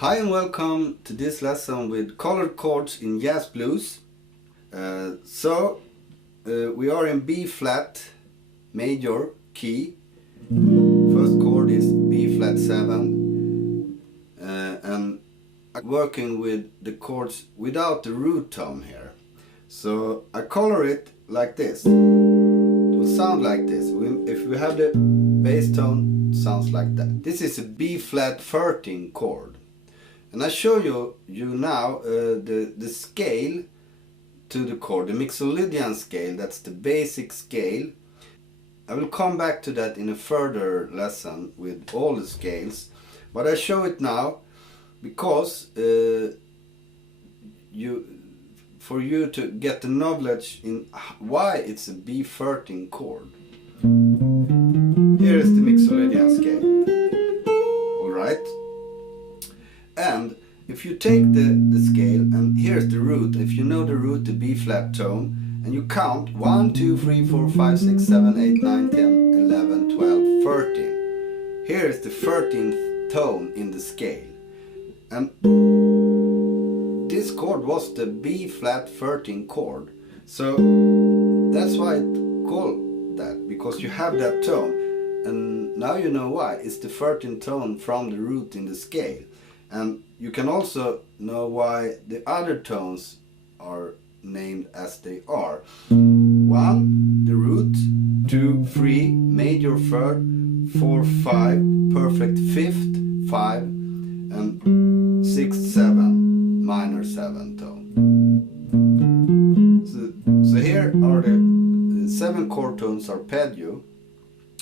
Hi and welcome to this lesson with colored chords in jazz blues. We are in B flat major key. First chord is B flat 7 and I'm working with the chords without the root tone here. So I color it like this. It will sound like this. If we have the bass tone, it sounds like that. This is a B flat 13 chord. And I show you now the scale to the chord, the Mixolydian scale. That's the basic scale. I will come back to that in a further lesson with all the scales, but I show it now because for you to get the knowledge in why it's a B13 chord. Here is the Mixolydian scale. All right. And if you take the scale, and here's the root, if you know the root, the B flat tone, and you count 1, 2, 3, 4, 5, 6, 7, 8, 9, 10, 11, 12, 13. Here is the 13th tone in the scale. And this chord was the B flat 13 chord. So that's why it's called that, because you have that tone. And now you know why. It's the 13th tone from the root in the scale. And you can also know why the other tones are named as they are. 1, the root, 2, 3, major third, 4, 5, perfect fifth, 5, and 6, 7, minor 7 tone. So here are the 7 chord tones arpeggio,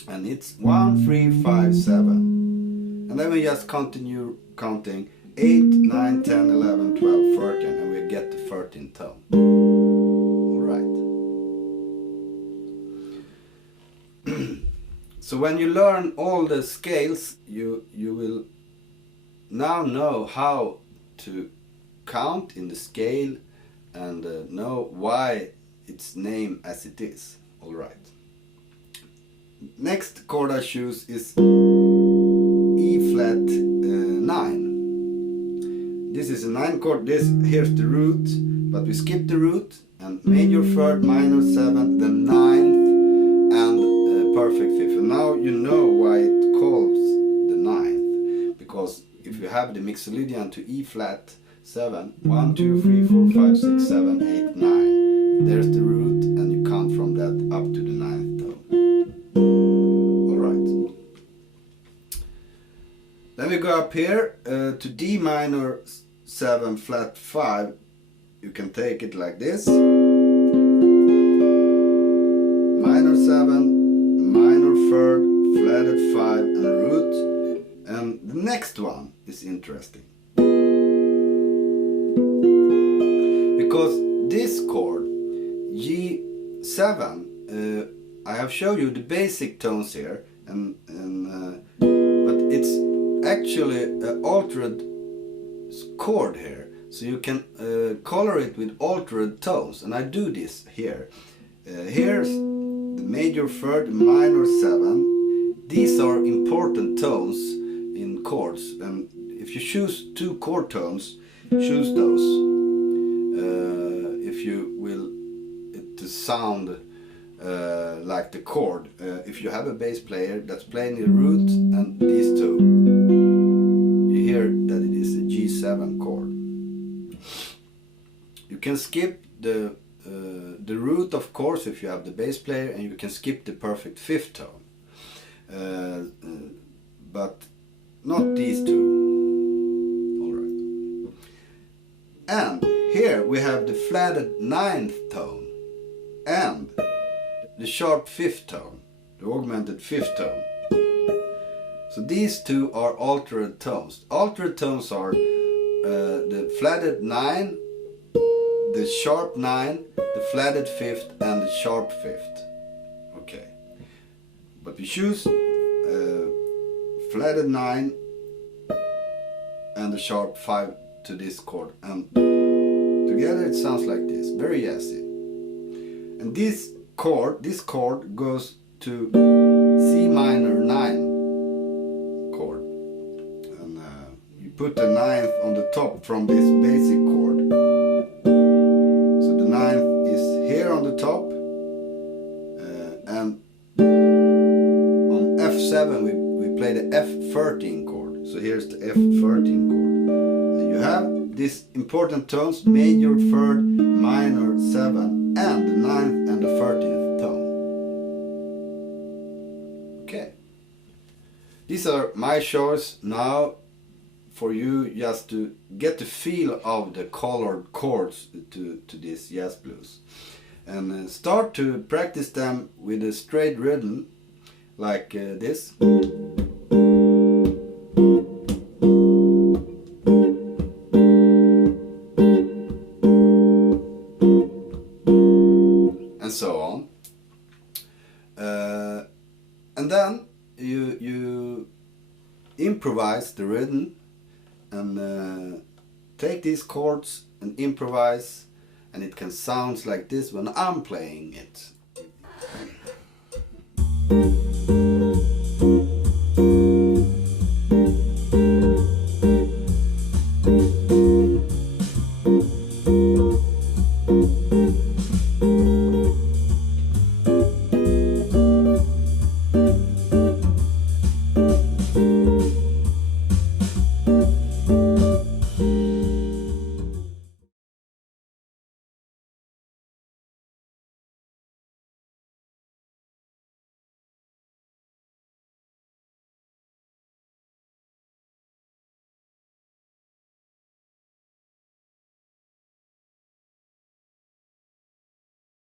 and it's 1, 3, 5, 7. And then we just continue counting 8, 9, 10, 11, 12, 13, and we get the 13th tone. Alright. So when you learn all the scales, you will now know how to count in the scale and know why it's named as it is. Alright. Next chord I choose is E flat 9. This is a 9 chord. Here's the root, but we skip the root, and major third, minor 7th, the 9th, and perfect 5th. And now you know why it calls the 9th, because if you have the Mixolydian to E flat 7, 1, 2, 3, 4, 5, 6, 7, 8, 9. There's the root, and you count from that up to the 9th tone. Alright. Then we go up here to D minor 7 flat 5. You can take it like this. Minor 7, minor third, flatted 5, and root. And the next one is interesting, because this chord G7, I have shown you the basic tones here, but it's actually an altered chord here, so you can color it with altered tones, and I do this here. Here's the major third, minor 7. These are important tones in chords, and if you choose 2 chord tones, choose those if you will it to sound like the chord. If you have a bass player that's playing the root and these two, you hear that it is a G7 chord. You can skip the root, of course, if you have the bass player, and you can skip the perfect 5th tone, but not these two. Alright. And here we have the flatted 9th tone and the sharp 5th tone, the augmented 5th tone. So these two are altered tones. Altered tones are the flatted 9, the sharp 9, the flatted 5th, and the sharp 5th. Okay. But we choose flatted 9 and the sharp 5 to this chord, and together it sounds like this, very jazzy. And this chord goes to C minor 9 chord, and put the ninth on the top from this basic chord. So the ninth is here on the top, and on F7 we play the F13 chord. So here's the F13 chord. And you have these important tones: major, third, minor, 7, and the 9th and the 13th tone. Okay. These are my shows now for you, just to get the feel of the colored chords to this jazz blues. And start to practice them with a straight rhythm like this. And so on. And then you improvise the rhythm and take these chords and improvise, and it can sound like this when I'm playing it.